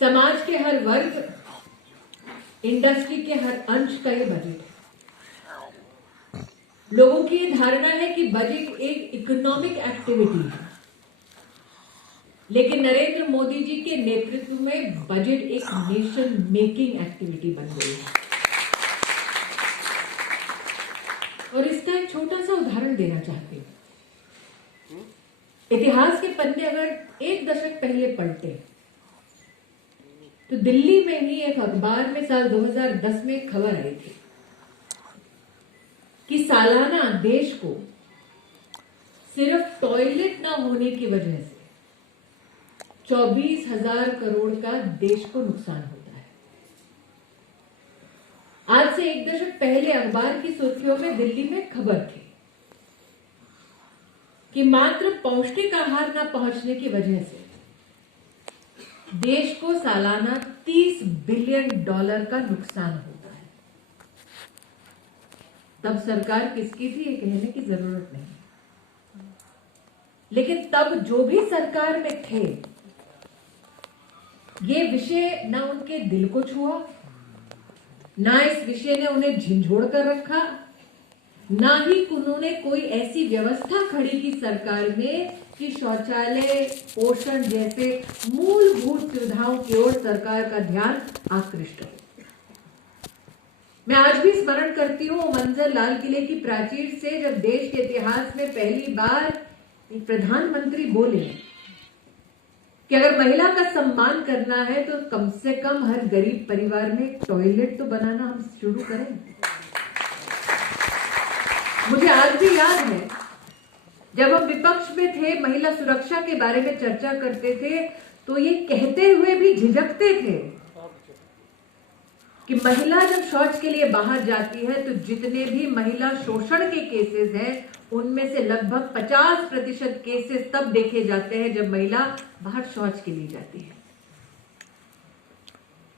समाज के हर वर्ग, इंडस्ट्री के हर अंश का ये बजट है। लोगों की ये धारणा है कि बजट एक इकोनॉमिक एक्टिविटी है, लेकिन नरेंद्र मोदी जी के नेतृत्व में बजट एक नेशन मेकिंग एक्टिविटी बन गई है। और इसका एक छोटा सा उदाहरण देना चाहती हूं। इतिहास के पन्ने अगर एक दशक पहले पलटे तो दिल्ली में ही एक अखबार में साल 2010 में एक खबर आई थी कि सालाना देश को सिर्फ टॉयलेट ना होने की वजह से 24,000 करोड़ का देश को नुकसान होता है। आज से एक दशक पहले अखबार की सुर्खियों में दिल्ली में खबर थी कि मात्र पौष्टिक आहार न पहुंचने की वजह से देश को सालाना $30 बिलियन का नुकसान होता है। तब सरकार किसकी थी ये कहने की जरूरत नहीं, लेकिन तब जो भी सरकार में थे ये विषय ना उनके दिल को छुआ, ना इस विषय ने उन्हें झिंझोड़ कर रखा, ना ही उन्होंने कोई ऐसी व्यवस्था खड़ी की सरकार में कि शौचालय, पोषण जैसे मूलभूत सुविधाओं की ओर सरकार का ध्यान आकृष्ट हो। मैं आज भी स्मरण करती हूं मंजर लाल किले की प्राचीर से, जब देश के इतिहास में पहली बार एक प्रधानमंत्री बोले कि अगर महिला का सम्मान करना है तो कम से कम हर गरीब परिवार में एक टॉयलेट तो बनाना हम शुरू करें। मुझे आज भी याद है जब हम विपक्ष में थे, महिला सुरक्षा के बारे में चर्चा करते थे तो ये कहते हुए भी झिझकते थे कि महिला जब शौच के लिए बाहर जाती है तो जितने भी महिला शोषण के केसेस हैं उनमें से लगभग 50% केसेस तब देखे जाते हैं जब महिला बाहर शौच के लिए जाती है।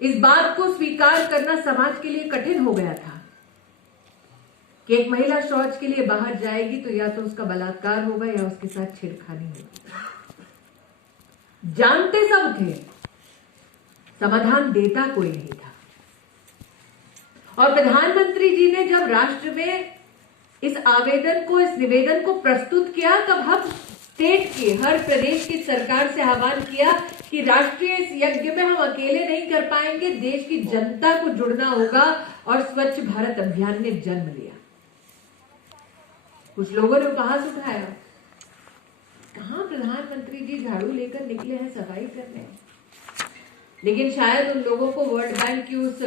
इस बात को स्वीकार करना समाज के लिए कठिन हो गया था कि एक महिला शौच के लिए बाहर जाएगी तो या तो उसका बलात्कार होगा या उसके साथ छेड़खानी होगी। जानते सब थे, समाधान देता कोई नहीं था। और प्रधानमंत्री जी ने जब राष्ट्र में इस आवेदन को, इस निवेदन को प्रस्तुत किया, तब हम स्टेट के हर प्रदेश की सरकार से आह्वान किया कि राष्ट्रीय इस यज्ञ में हम अकेले नहीं कर पाएंगे, देश की जनता को जुड़ना होगा। और स्वच्छ भारत अभियान ने जन्म लिया। कुछ लोगों ने उपहास उठाया, कहां प्रधानमंत्री जी झाड़ू लेकर निकले हैं सफाई करने। लेकिन शायद उन लोगों को वर्ल्ड बैंक की उस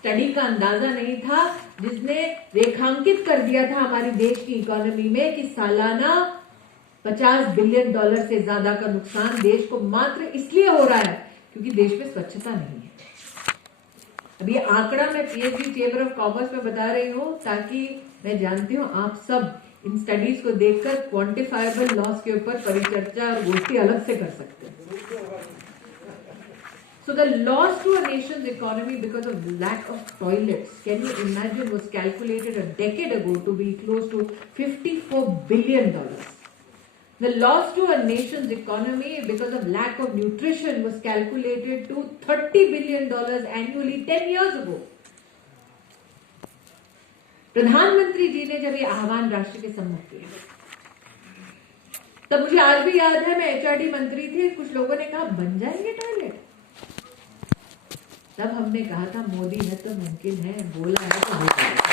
स्टडी का अंदाजा नहीं था जिसने रेखांकित कर दिया था हमारे देश की इकोनॉमी में कि सालाना $50 बिलियन से ज्यादा का नुकसान देश को मात्र इसलिए हो रहा है क्योंकि देश में स्वच्छता नहीं है। अब ये आंकड़ा मैं पीएचडी चेंबर ऑफ कॉमर्स में बता रही हूं ताकि मैं जानती हूं आप सब इन स्टडीज को देखकर क्वांटिफाइबल लॉस के ऊपर परिचर्चा और गोष्ठी अलग से कर सकते हैं। So the loss to a nation's economy because of lack of toilets, can you imagine, was calculated a decade ago to be close to $54 billion. The loss to a nation's economy because of lack of nutrition was calculated to $30 billion annually 10 years ago. प्रधानमंत्री जी ने जब ये आह्वान राष्ट्र के सम्मुख किया तब मुझे आज भी याद है, मैं एचआरडी मंत्री थी, कुछ लोगों ने कहा बन जाएंगे टॉयलेट। तब हमने कहा था मोदी है तो मुमकिन है, बोला है तो हो जाएगा।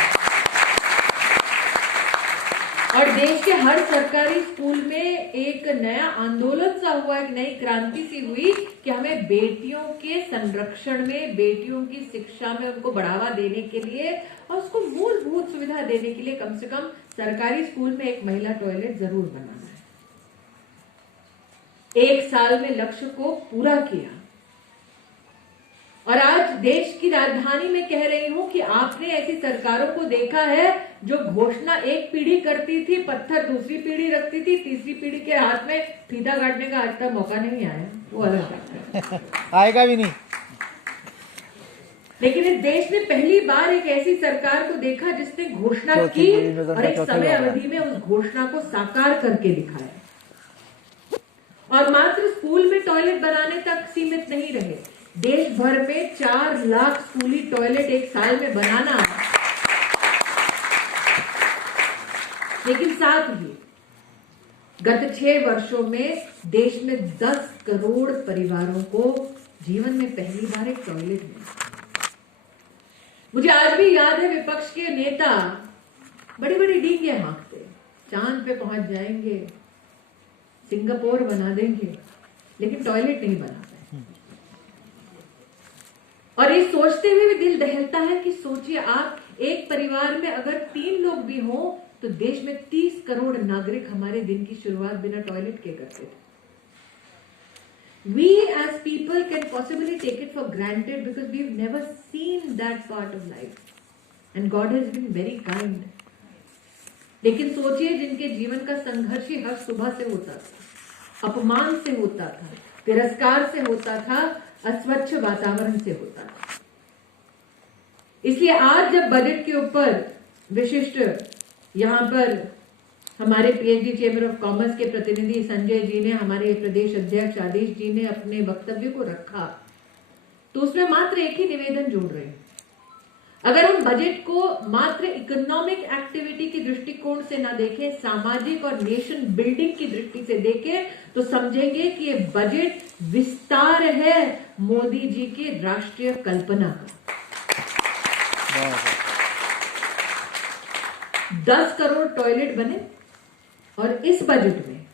और देश के हर सरकारी स्कूल में एक नया आंदोलन सा हुआ, एक नई क्रांति सी हुई कि हमें बेटियों के संरक्षण में, बेटियों की शिक्षा में उनको बढ़ावा देने के लिए और उसको मूलभूत सुविधा देने के लिए कम से कम सरकारी स्कूल में एक महिला टॉयलेट जरूर बनाना है। 1 साल में लक्ष्य को पूरा किया और आज देश की राजधानी में कह रही हूं कि आपने ऐसी सरकारों को देखा है जो घोषणा एक पीढ़ी करती थी, पत्थर दूसरी पीढ़ी रखती थी, तीसरी पीढ़ी के हाथ में फीता काटने का आज तक मौका नहीं आया, वो अलग बात है। आएगा भी नहीं। लेकिन इस देश ने पहली बार एक ऐसी सरकार को देखा जिसने घोषणा की और एक समय अवधि में उस घोषणा को साकार करके दिखाया। और मात्र स्कूल में टॉयलेट बनाने तक सीमित नहीं रहे, देश भर में 4 लाख स्कूली टॉयलेट एक साल में बनाना, लेकिन साथ ही गत 6 वर्षों में देश में 10 करोड़ परिवारों को जीवन में पहली बार एक टॉयलेट मिला। मुझे आज भी याद है विपक्ष के नेता बड़ी बड़ी डींगे हाँकते, चांद पे पहुंच जाएंगे, सिंगापुर बना देंगे, लेकिन टॉयलेट नहीं बना पाए। और ये सोचते हुए भी दिल दहलता है कि सोचिए आप, एक परिवार में अगर 3 लोग भी हों तो देश में 30 करोड़ नागरिक हमारे दिन की शुरुआत बिना टॉयलेट के करते थे। We as people can possibly take it for granted because we've never seen that part of life, and God has been very kind. लेकिन सोचिए जिनके जीवन का संघर्ष ही हर सुबह से होता था, अपमान से होता था, तिरस्कार से होता था, अस्वच्छ वातावरण से होता था। इसलिए आज जब बजट के ऊपर विशिष्ट यहाँ पर हमारे पीएचडी चेंबर ऑफ कॉमर्स के प्रतिनिधि संजय जी ने, हमारे प्रदेश अध्यक्ष आदेश जी ने अपने वक्तव्य को रखा, तो उसमें मात्र एक ही निवेदन जोड़ रहे हैं। अगर हम बजट को मात्र इकोनॉमिक एक्टिविटी के दृष्टिकोण से ना देखें, सामाजिक और नेशन बिल्डिंग की दृष्टि से देखें, तो समझेंगे कि ये बजट विस्तार है मोदी जी की राष्ट्रीय कल्पना का। 10 करोड़ टॉयलेट बने और इस बजट में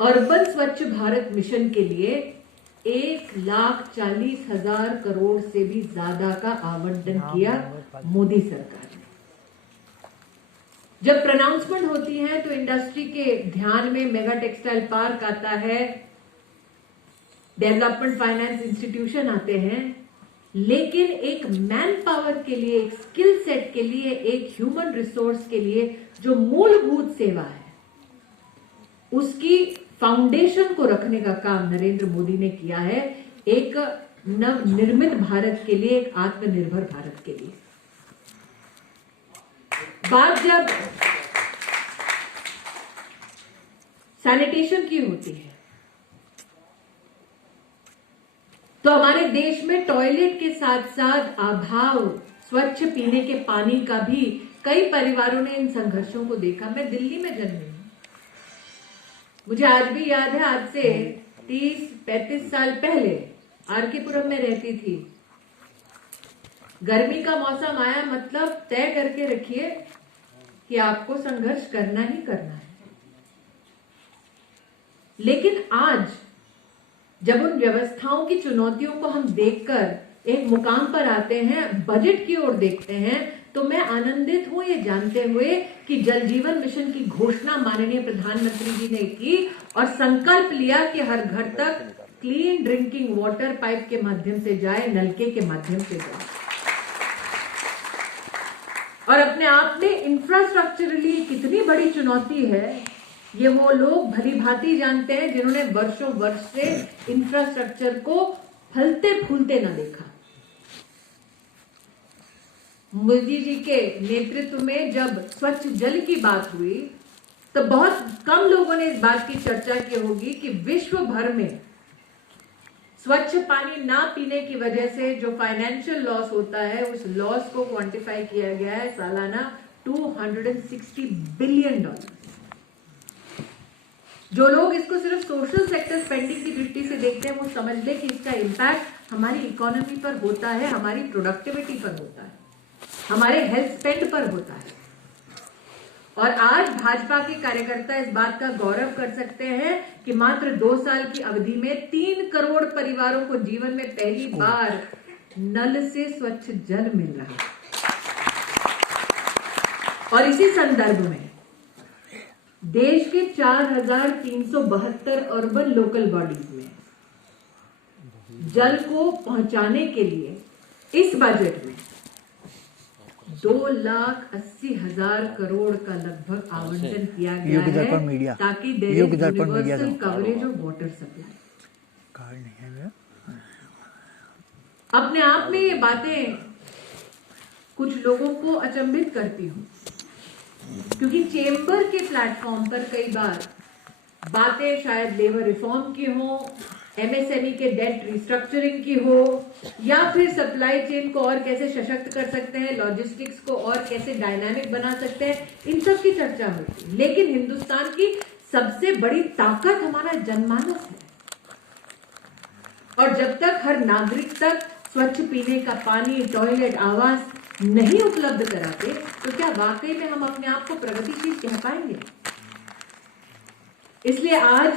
अर्बन स्वच्छ भारत मिशन के लिए 1,40,000 करोड़ से भी ज्यादा का आवंटन किया मोदी सरकार ने। जब प्रोनाउंसमेंट होती है तो इंडस्ट्री के ध्यान में मेगा टेक्सटाइल पार्क आता है, डेवलपमेंट फाइनेंस इंस्टीट्यूशन आते हैं, लेकिन एक मैन पावर के लिए, एक स्किल सेट के लिए, एक ह्यूमन रिसोर्स के लिए जो मूलभूत सेवा है, उसकी फाउंडेशन को रखने का काम नरेंद्र मोदी ने किया है, एक नवनिर्मित भारत के लिए, एक आत्मनिर्भर भारत के लिए। बात जब सैनिटेशन की होती है तो हमारे देश में टॉयलेट के साथ साथ अभाव स्वच्छ पीने के पानी का भी कई परिवारों ने इन संघर्षों को देखा। मैं दिल्ली में जन्मी हूं, मुझे आज भी याद है, आज से 30-35 साल पहले आरकेपुरम में रहती थी। गर्मी का मौसम आया मतलब तय करके रखिए कि आपको संघर्ष करना ही करना है। लेकिन आज जब उन व्यवस्थाओं की चुनौतियों को हम देखकर एक मुकाम पर आते हैं, बजट की ओर देखते हैं, तो मैं आनंदित हूं ये जानते हुए कि जल जीवन मिशन की घोषणा माननीय प्रधानमंत्री जी ने की और संकल्प लिया कि हर घर तक क्लीन ड्रिंकिंग वाटर पाइप के माध्यम से जाए, नलके के माध्यम से जाए। और अपने आप में इंफ्रास्ट्रक्चरली कितनी बड़ी चुनौती है, ये वो लोग भली भांति जानते हैं जिन्होंने वर्षों वर्ष से इंफ्रास्ट्रक्चर को फलते फूलते न देखा। मोदी जी के नेतृत्व में जब स्वच्छ जल की बात हुई तो बहुत कम लोगों ने इस बात की चर्चा की होगी कि विश्व भर में स्वच्छ पानी ना पीने की वजह से जो फाइनेंशियल लॉस होता है, उस लॉस को क्वांटिफाई किया गया है सालाना $260 बिलियन। जो लोग इसको सिर्फ सोशल सेक्टर स्पेंडिंग की दृष्टि से देखते हैं, वो समझ ले कि इसका इम्पैक्ट हमारी इकोनॉमी पर होता है, हमारी प्रोडक्टिविटी पर होता है, हमारे हेल्थ स्पेंड पर होता है। और आज भाजपा के कार्यकर्ता इस बात का गौरव कर सकते हैं कि मात्र 2 साल की अवधि में 3 करोड़ परिवारों को जीवन में पहली बार नल से स्वच्छ जल मिल रहा है। और इसी संदर्भ में देश के 4,372 अर्बन लोकल बॉडीज में जल को पहुंचाने के लिए इस बजट में 2,80,000 करोड़ का लगभग आवंटन किया गया है ताकि universal coverage of water supply. अपने आप में ये बातें कुछ लोगों को अचंभित करती हूं, क्योंकि चेंबर के प्लेटफॉर्म पर कई बार बातें शायद लेबर रिफॉर्म की हो, एमएसएमई के डेट रिस्ट्रक्चरिंग की हो, या फिर सप्लाई चेन को और कैसे सशक्त कर सकते हैं, लॉजिस्टिक्स को और कैसे डायनामिक बना सकते हैं, इन सब की चर्चा होती है। लेकिन हिंदुस्तान की सबसे बड़ी ताकत हमारा जनमानस है, और जब तक हर नागरिक तक स्वच्छ पीने का पानी, टॉयलेट, आवास नहीं उपलब्ध कराते, तो क्या वाकई में हम अपने आप को प्रगतिशील कह पाएंगे? इसलिए आज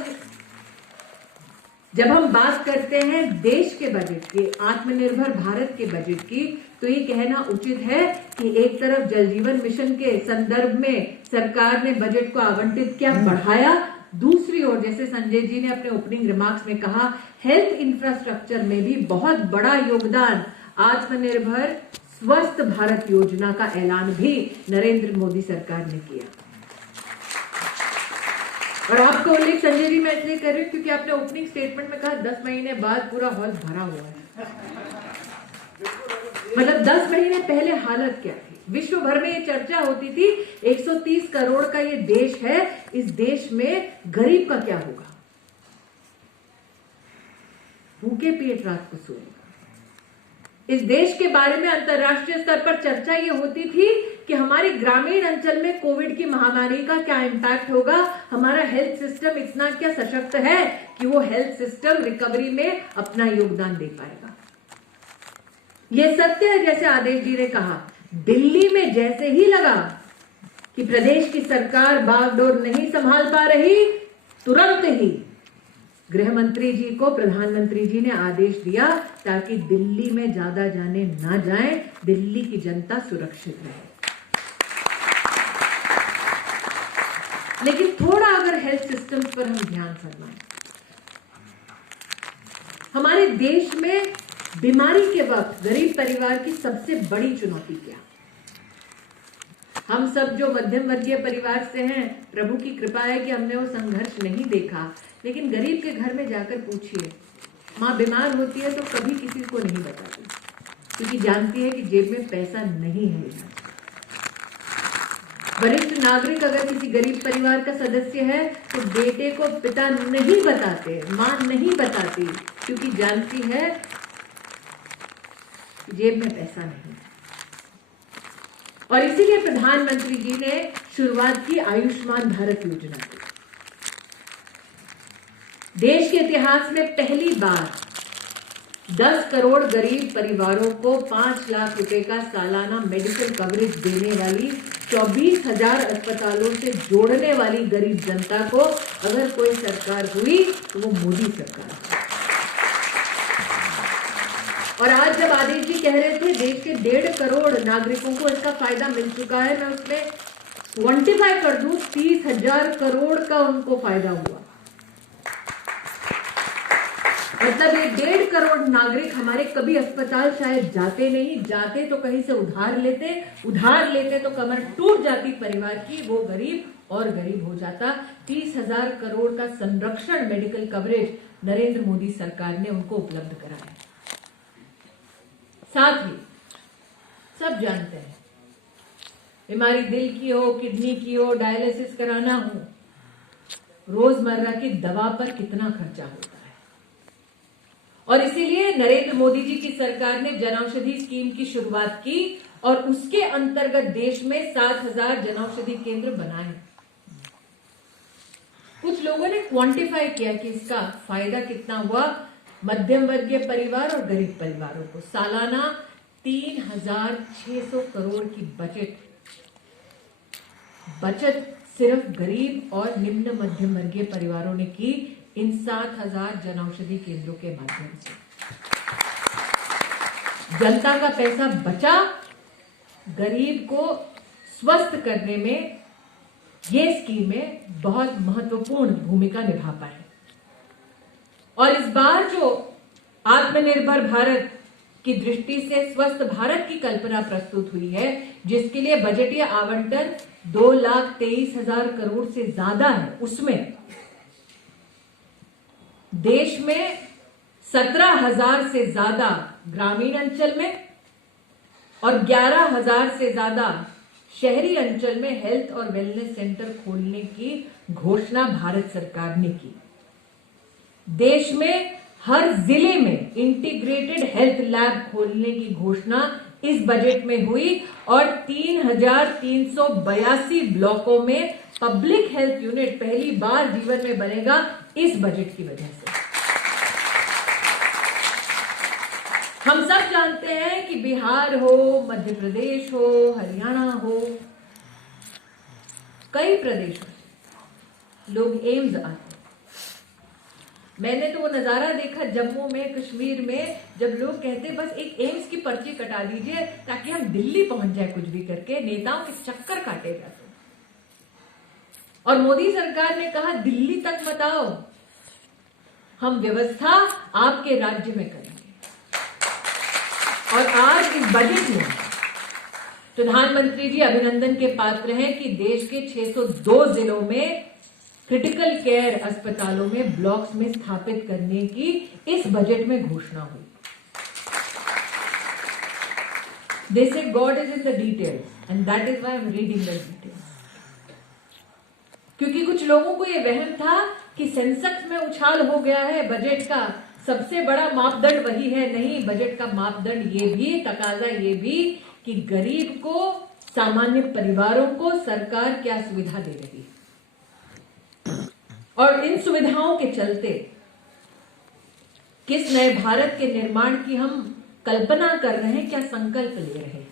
जब हम बात करते हैं देश के बजट की, आत्मनिर्भर भारत के बजट की, तो ये कहना उचित है कि एक तरफ जल जीवन मिशन के संदर्भ में सरकार ने बजट को आवंटित किया, बढ़ाया, दूसरी ओर जैसे संजय जी ने अपने ओपनिंग रिमार्क्स में कहा, हेल्थ इंफ्रास्ट्रक्चर में भी बहुत बड़ा योगदान, आत्मनिर्भर स्वस्थ भारत योजना का ऐलान भी नरेंद्र मोदी सरकार ने किया। और आपको उल्लेख संजय जी मैं इसलिए कर रही हूं क्योंकि आपने ओपनिंग स्टेटमेंट में कहा 10 महीने बाद पूरा हॉल भरा हुआ है। मतलब 10 महीने पहले हालत क्या थी? विश्व भर में ये चर्चा होती थी 130 करोड़ का ये देश है, इस देश में गरीब का क्या होगा, भूखे पेट रात को सोएगा। इस देश के बारे में अंतर्राष्ट्रीय स्तर पर चर्चा ये होती थी कि हमारे ग्रामीण अंचल में कोविड की महामारी का क्या इम्पैक्ट होगा, हमारा हेल्थ सिस्टम इतना क्या सशक्त है कि वो हेल्थ सिस्टम रिकवरी में अपना योगदान दे पाएगा। ये सत्य है, जैसे आदेश जी ने कहा, दिल्ली में जैसे ही लगा कि प्रदेश की सरकार बागडोर नहीं संभाल पा रही, तुरंत ही गृह मंत्री जी को प्रधानमंत्री जी ने आदेश दिया ताकि दिल्ली में ज्यादा जाने ना जाएं, दिल्ली की जनता सुरक्षित रहे। लेकिन थोड़ा अगर हेल्थ सिस्टम पर हम ध्यान फरमाएं, हमारे देश में बीमारी के वक्त गरीब परिवार की सबसे बड़ी चुनौती क्या? हम सब जो मध्यम वर्गीय परिवार से हैं, प्रभु की कृपा है कि हमने वो संघर्ष नहीं देखा, लेकिन गरीब के घर में जाकर पूछिए, माँ बीमार होती है तो कभी किसी को नहीं बताती, क्योंकि जानती है कि जेब में पैसा नहीं है। वरिष्ठ नागरिक अगर किसी गरीब परिवार का सदस्य है तो बेटे को पिता नहीं बताते, माँ नहीं बताती, क्योंकि जानती है जेब में पैसा नहीं। और इसीलिए प्रधानमंत्री जी ने शुरुआत की आयुष्मान भारत योजना की। देश के इतिहास में पहली बार 10 करोड़ गरीब परिवारों को 5 लाख रुपए का सालाना मेडिकल कवरेज देने वाली, 24,000 अस्पतालों से जोड़ने वाली गरीब जनता को अगर कोई सरकार हुई तो वो मोदी सरकार है। और आज जब आदेश जी कह रहे थे देश के 1.5 करोड़ नागरिकों को इसका फायदा मिल चुका है, मैं उसमें क्वांटिफाई कर दूं, 30,000 करोड़ का उनको फायदा हुआ। मतलब ये 1.5 करोड़ नागरिक हमारे कभी अस्पताल शायद जाते नहीं, जाते तो कहीं से उधार लेते तो कमर टूट जाती परिवार की, वो गरीब और गरीब हो जाता। 30,000 करोड़ का संरक्षण मेडिकल कवरेज नरेंद्र मोदी सरकार ने उनको उपलब्ध कराया। साथ ही सब जानते हैं, बीमारी दिल की हो, किडनी की हो, डायलिसिस कराना हो, रोजमर्रा की दवा पर कितना खर्चा होता है। और इसीलिए नरेंद्र मोदी जी की सरकार ने जनऔषधि स्कीम की शुरुआत की और उसके अंतर्गत देश में 7,000 जनऔषधि केंद्र बनाए। कुछ लोगों ने क्वांटिफाई किया कि इसका फायदा कितना हुआ मध्यम वर्गीय परिवार और गरीब परिवारों को। सालाना 3,600 करोड़ की बचत सिर्फ गरीब और निम्न मध्यम वर्गीय परिवारों ने की इन 7,000 जनऔषधि केंद्रों के माध्यम से। जनता का पैसा बचा, गरीब को स्वस्थ करने में ये स्कीमें बहुत महत्वपूर्ण भूमिका निभा पाए। और इस बार जो आत्मनिर्भर भारत की दृष्टि से स्वस्थ भारत की कल्पना प्रस्तुत हुई है, जिसके लिए बजटीय आवंटन 2,23,000 करोड़ से ज्यादा है, उसमें देश में 17,000 से ज्यादा ग्रामीण अंचल में और 11,000 से ज्यादा शहरी अंचल में हेल्थ और वेलनेस सेंटर खोलने की घोषणा भारत सरकार ने की। देश में हर जिले में इंटीग्रेटेड हेल्थ लैब खोलने की घोषणा इस बजट में हुई और 3,382 ब्लॉकों में पब्लिक हेल्थ यूनिट पहली बार जीवन में बनेगा इस बजट की वजह से। हम सब जानते हैं कि बिहार हो, मध्य प्रदेश हो, हरियाणा हो, कई प्रदेशों से लोग एम्स आते हैं। मैंने तो वो नजारा देखा जम्मू में, कश्मीर में, जब लोग कहते बस एक एम्स की पर्ची कटा दीजिए ताकि हम दिल्ली पहुंच जाए कुछ भी करके, नेताओं के चक्कर काटे जाते। और मोदी सरकार ने कहा दिल्ली तक मत आओ, हम व्यवस्था आपके राज्य में करेंगे। और आज इस बजट में प्रधानमंत्री जी अभिनंदन के पात्र हैं कि देश के 602 जिलों में क्रिटिकल केयर अस्पतालों में ब्लॉक्स में स्थापित करने की इस बजट में घोषणा हुई। They say God is in the details and that is why I'm reading the details. क्योंकि कुछ लोगों को यह वहम था कि सेंसेक्स में उछाल हो गया है, बजट का सबसे बड़ा मापदंड वही है। नहीं, बजट का मापदंड ये भी, तकाजा ये भी कि गरीब को, सामान्य परिवारों को सरकार क्या सुविधा दे रही है और इन सुविधाओं के चलते किस नए भारत के निर्माण की हम कल्पना कर रहे हैं, क्या संकल्प ले रहे हैं।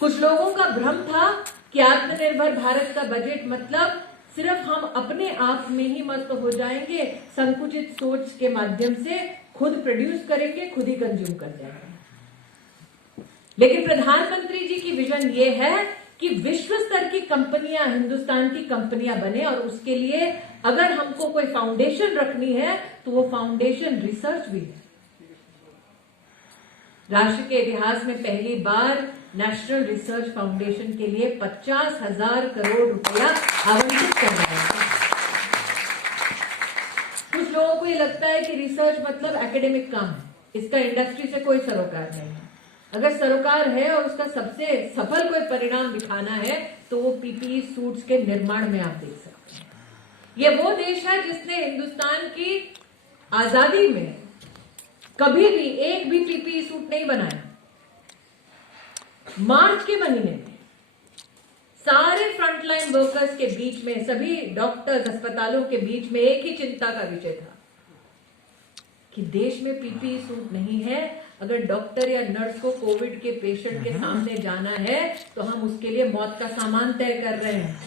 कुछ लोगों का भ्रम था कि आत्मनिर्भर भारत का बजट मतलब सिर्फ हम अपने आप में ही मस्त हो जाएंगे, संकुचित सोच के माध्यम से खुद प्रोड्यूस करेंगे, खुद ही कंज्यूम कर जाएंगे। लेकिन प्रधानमंत्री जी की विजन ये है कि विश्व स्तर की कंपनियां हिंदुस्तान की कंपनियां बने और उसके लिए अगर हमको कोई फाउंडेशन रखनी है तो वो फाउंडेशन रिसर्च भी है। राष्ट्र के इतिहास में पहली बार नेशनल रिसर्च फाउंडेशन के लिए 50,000 करोड़ रुपया आवंटित कर रहे हैं। कुछ लोगों को ये लगता है कि रिसर्च मतलब एकेडमिक काम है, इसका इंडस्ट्री से कोई सरोकार नहीं है। अगर सरोकार है और उसका सबसे सफल कोई परिणाम दिखाना है तो वो पीपीई सूट्स के निर्माण में आप देख सकते हैं। ये वो देश है जिसने हिंदुस्तान की आजादी में कभी भी एक भी पीपीई सूट नहीं बनाया। मार्च के महीने में सारे फ्रंटलाइन वर्कर्स के बीच में, सभी डॉक्टर्स, अस्पतालों के बीच में एक ही चिंता का विषय था कि देश में पीपीई सूट नहीं है। अगर डॉक्टर या नर्स को कोविड के पेशेंट के सामने जाना है तो हम उसके लिए मौत का सामान तय कर रहे हैं।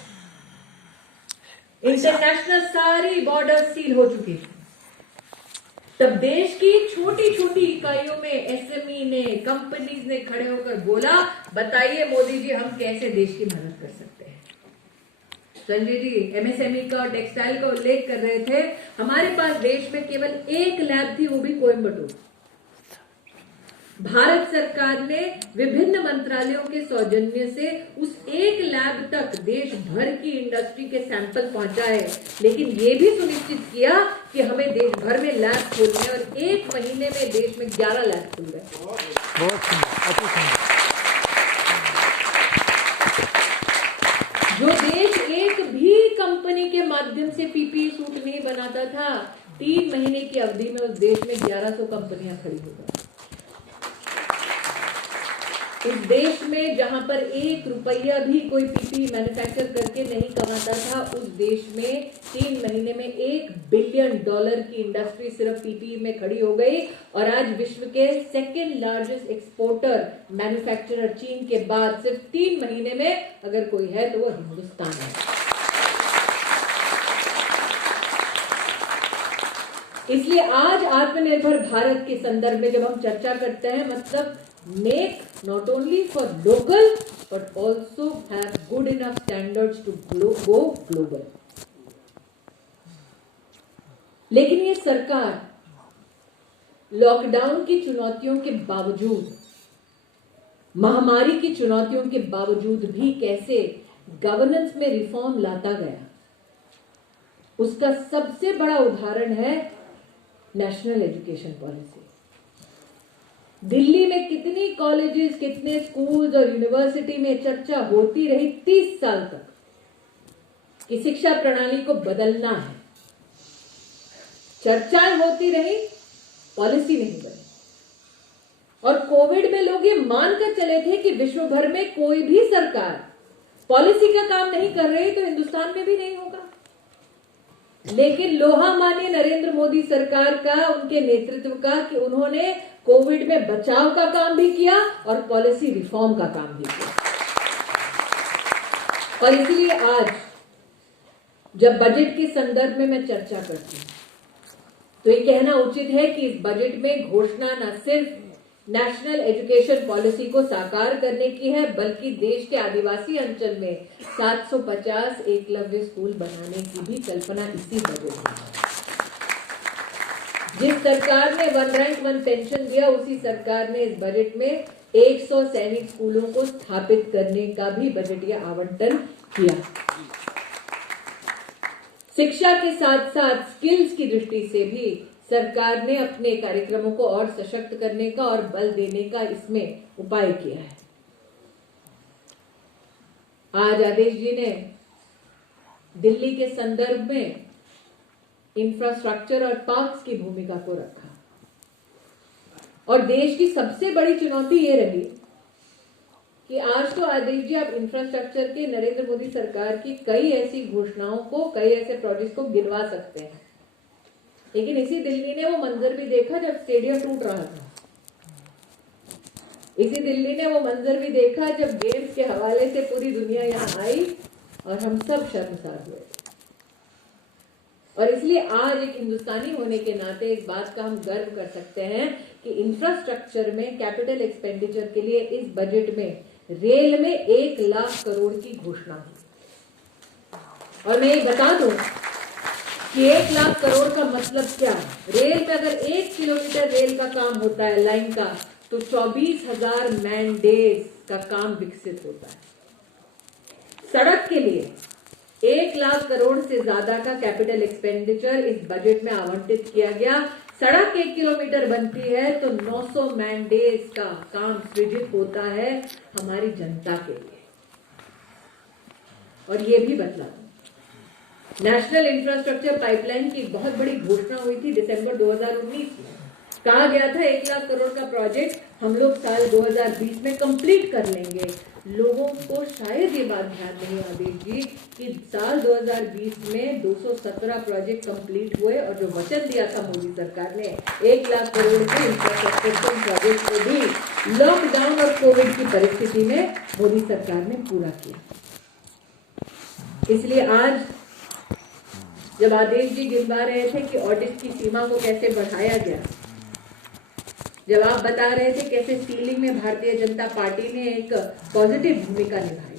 इंटरनेशनल सारी बॉर्डर सील हो चुकी थी। तब देश की छोटी छोटी इकाइयों में एसएमई ने, कंपनीज ने खड़े होकर बोला, बताइए मोदी जी हम कैसे देश की मदद कर सकते हैं। संजय जी एमएसएमई का और टेक्सटाइल का उल्लेख कर रहे थे। हमारे पास देश में केवल एक लैब थी, वो भी कोयम्बटूर। भारत सरकार ने विभिन्न मंत्रालयों के सौजन्य से उस एक लैब तक देश भर की इंडस्ट्री के सैंपल पहुंचाए, लेकिन ये भी सुनिश्चित किया कि हमें देश भर में लैब खोलने, और एक महीने में देश में 11 लैब खुल गए। जो देश एक भी कंपनी के माध्यम से पीपीई सूट नहीं बनाता था, 3 महीने की अवधि में उस देश में 1100 कंपनियां खड़ी हो गई। इस देश में जहां पर 1 रुपया भी कोई पीपीई मैन्युफैक्चर करके नहीं कमाता था, उस देश में 3 महीने में $1 बिलियन की इंडस्ट्री सिर्फ पीपीई में खड़ी हो गई। और आज विश्व के सेकेंड लार्जेस्ट एक्सपोर्टर मैन्युफैक्चरर चीन के बाद सिर्फ 3 महीने में अगर कोई है तो वो हिंदुस्तान है। इसलिए आज आत्मनिर्भर भारत के संदर्भ में जब हम चर्चा करते हैं, मतलब make not only for local but also have good enough standards to go global। लेकिन ये सरकार लॉकडाउन की चुनौतियों के बावजूद, महामारी की चुनौतियों के बावजूद भी कैसे गवर्नेंस में रिफॉर्म लाता गया, उसका सबसे बड़ा उदाहरण है नेशनल एजुकेशन पॉलिसी। दिल्ली में कितनी कॉलेजेस, कितने स्कूल्स और यूनिवर्सिटी में चर्चा होती रही 30 साल तक कि शिक्षा प्रणाली को बदलना है। चर्चाएं होती रही, पॉलिसी नहीं बनी। और कोविड में लोग ये मानकर चले थे कि विश्व भर में कोई भी सरकार पॉलिसी का काम नहीं कर रही तो हिंदुस्तान में भी नहीं होगा। लेकिन लोहा मानिए नरेंद्र मोदी सरकार का, उनके नेतृत्व का, कि उन्होंने कोविड में बचाव का काम भी किया और पॉलिसी रिफॉर्म का काम भी किया। और इसलिए आज जब बजट के संदर्भ में मैं चर्चा करती हूं तो ये कहना उचित है कि इस बजट में घोषणा न सिर्फ नेशनल एजुकेशन पॉलिसी को साकार करने की है, बल्कि देश के आदिवासी अंचल में 750 एकलव्य स्कूल बनाने की भी कल्पना इसी बजट में है। जिस सरकार ने वन रैंक वन पेंशन दिया, उसी सरकार ने इस बजट में 100 सैनिक स्कूलों को स्थापित करने का भी बजटीय आवंटन किया। शिक्षा के साथ साथ स्किल्स की दृष्टि से भी सरकार ने अपने कार्यक्रमों को और सशक्त करने का और बल देने का इसमें उपाय किया है। आज आदेश जी ने दिल्ली के संदर्भ में इंफ्रास्ट्रक्चर और पार्क्स की भूमिका को रखा। और देश की सबसे बड़ी चुनौती ये रही कि आज तो आदेश जी आप इंफ्रास्ट्रक्चर के नरेंद्र मोदी सरकार की कई ऐसी घोषणाओं को, कई ऐसे प्रोजेक्ट को गिनवा सकते हैं, लेकिन इसी दिल्ली ने वो मंजर भी देखा जब स्टेडियम टूट रहा था। इसी दिल्ली ने वो मंजर भी देखा जब गेम्स के हवाले से पूरी दुनिया यहाँ आई और हम सब शर्मसार हुए। और इसलिए आज एक हिंदुस्तानी होने के नाते इस बात का हम गर्व कर सकते हैं कि इंफ्रास्ट्रक्चर में कैपिटल एक्सपेंडिचर के लिए इस बजट में रेल में 1 लाख करोड़ की घोषणा हुई। और मैं ये बता दूं कि 1 लाख करोड़ का मतलब क्या है। रेल में अगर 1 किलोमीटर रेल का काम होता है लाइन का, तो 24,000 मैन डेज का काम विकसित होता है। सड़क के लिए 1 लाख करोड़ से ज्यादा का कैपिटल एक्सपेंडिचर इस बजट में आवंटित किया गया। सड़क 1 किलोमीटर बनती है तो 900 मैन डेज का काम सृजित होता है हमारी जनता के लिए। और ये भी बतला, नेशनल इंफ्रास्ट्रक्चर पाइपलाइन की बहुत बड़ी घोषणा हुई थी दिसंबर 2019 में। कहा गया था 1 लाख करोड़ का प्रोजेक्ट हम लोग साल 2020 में कंप्लीट कर लेंगे। लोगों को शायद ये बात ध्यान नहीं आदेश जी कि साल 2020 में 217 प्रोजेक्ट कंप्लीट हुए और जो वचन दिया था मोदी सरकार ने 1 लाख करोड़ के इंफ्रास्ट्रक्चर प्रोजेक्ट को भी लॉकडाउन और कोविड की परिस्थिति में मोदी सरकार ने पूरा किया। इसलिए आज जब आदेश जी गिनवा रहे थे कि ऑडिट की सीमा को कैसे बढ़ाया गया, जब आप बता रहे थे कैसे सीलिंग में भारतीय जनता पार्टी ने एक पॉजिटिव भूमिका निभाई,